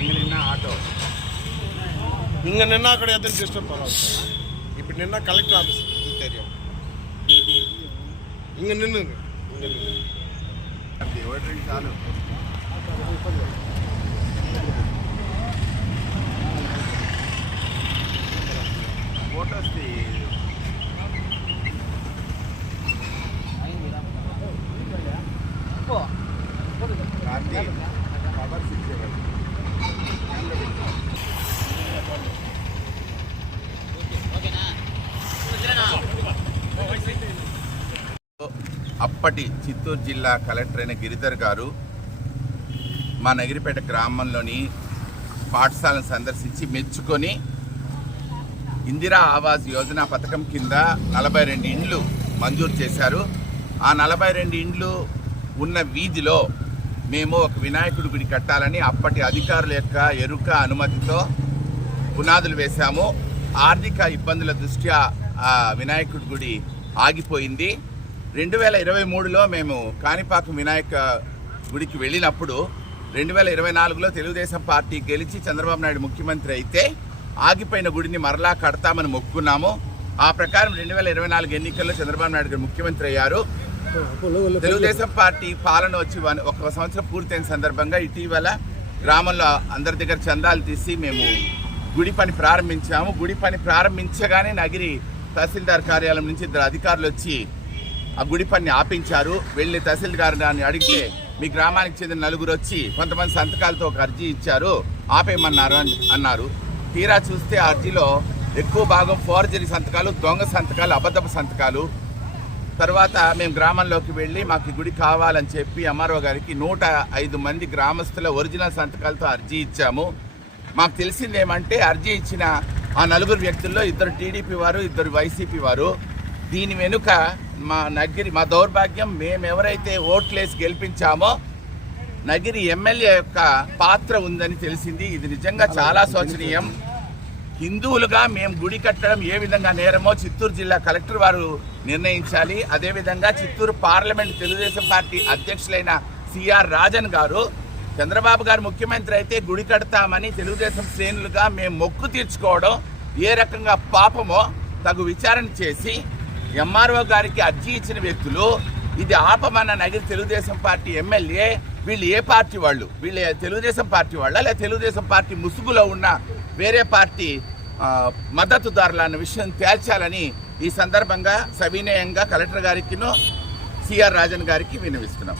అంగ నిన్న ఆటో ఇంక నిన్న అక్కడ ఎదురు డిస్టర్బ్ అవ్వాలి. ఇప్పుడు నిన్న కలెక్టర్ ఆఫీస్ తెలియం ఇంక నిన్న ఒకటి చాలు ఫోటోస్ అప్పటి చిత్తూరు జిల్లా కలెక్టర్ అయిన గిరిధర్ గారు మా నగిరిపేట గ్రామంలోని పాఠశాలను సందర్శించి మెచ్చుకొని ఇందిరా ఆవాస్ యోజన పథకం కింద 42 ఇండ్లు మంజూరు చేశారు. ఆ 42 ఇండ్లు ఉన్న వీధిలో మేము ఒక వినాయకుడి గుడి కట్టాలని అప్పటి అధికారుల యొక్క ఎరుక అనుమతితో పునాదులు వేశాము. ఆర్థిక ఇబ్బందుల దృష్ట్యా ఆ వినాయకుడి గుడి ఆగిపోయింది. 2023లో మేము కాణిపాకం వినాయక గుడికి వెళ్ళినప్పుడు 2024లో తెలుగుదేశం పార్టీ గెలిచి చంద్రబాబు నాయుడు ముఖ్యమంత్రి అయితే ఆగిపోయిన గుడిని మరలా కడతామని మొక్కున్నాము. ఆ ప్రకారం 2024 ఎన్నికల్లో చంద్రబాబు నాయుడు గారు ముఖ్యమంత్రి అయ్యారు. తెలుగుదేశం పార్టీ పాలన వచ్చి 1 సంవత్సరం పూర్తయిన సందర్భంగా ఇటీవల గ్రామంలో అందరి దగ్గర చందాలు తీసి మేము గుడి పని ప్రారంభించాము. గుడి పని ప్రారంభించగానే నగిరి తహసీల్దార్ కార్యాలయం నుంచి 2 అధికారులు వచ్చి ఆ గుడి పని ఆపించారు. వెళ్ళి తహసీల్దార్ గారిని అడిగితే మీ గ్రామానికి చెందిన 4 వచ్చి కొంతమంది సంతకాలతో ఒక అర్జీ ఇచ్చారు, ఆపేయమన్నారు అన్నారు. తీరా చూస్తే ఆ అర్జీలో ఎక్కువ భాగం ఫోర్జరీ సంతకాలు, దొంగ సంతకాలు, అబద్ధపు సంతకాలు. తర్వాత మేము గ్రామంలోకి వెళ్ళి మాకు గుడి కావాలని చెప్పి ఎంఆర్ఓ గారికి 105 మంది గ్రామస్తుల ఒరిజినల్ సంతకాలతో అర్జీ ఇచ్చాము. మాకు తెలిసింది ఏమంటే అర్జీ ఇచ్చిన ఆ 4 వ్యక్తుల్లో 2 టీడీపీ వారు, 2 వైసీపీ వారు. దీని వెనుక మా దౌర్భాగ్యం, మేమెవరైతే ఓట్లేసి గెలిపించామో నగిరి ఎమ్మెల్యే యొక్క పాత్ర ఉందని తెలిసింది. ఇది నిజంగా చాలా శోచనీయం. హిందువులుగా మేము గుడి కట్టడం ఏ విధంగా నేరమో చిత్తూరు జిల్లా కలెక్టర్ వారు నిర్ణయించాలి. అదేవిధంగా చిత్తూరు పార్లమెంట్ తెలుగుదేశం పార్టీ అధ్యక్షులైన సిఆర్ రాజన్ గారు చంద్రబాబు గారు ముఖ్యమంత్రి అయితే గుడి కడతామని తెలుగుదేశం శ్రేణులుగా మేము మొక్కు తీర్చుకోవడం ఏ రకంగా పాపమో తగు విచారణ చేసి ఎంఆర్ఓ గారికి అర్జీ ఇచ్చిన వ్యక్తులు ఇది ఆపమన్న నగిరి తెలుగుదేశం పార్టీ ఎమ్మెల్యే వీళ్ళు ఏ పార్టీ వాళ్ళు? వీళ్ళు తెలుగుదేశం పార్టీ వాళ్ళ లేదా తెలుగుదేశం పార్టీ ముసుగులో ఉన్న వేరే పార్టీ మద్దతుదారులు అన్న విషయం తేల్చాలని ఈ సందర్భంగా సవినయంగా కలెక్టర్ గారికి సిఆర్ రాజన్ గారికి విన్నవిస్తున్నాం.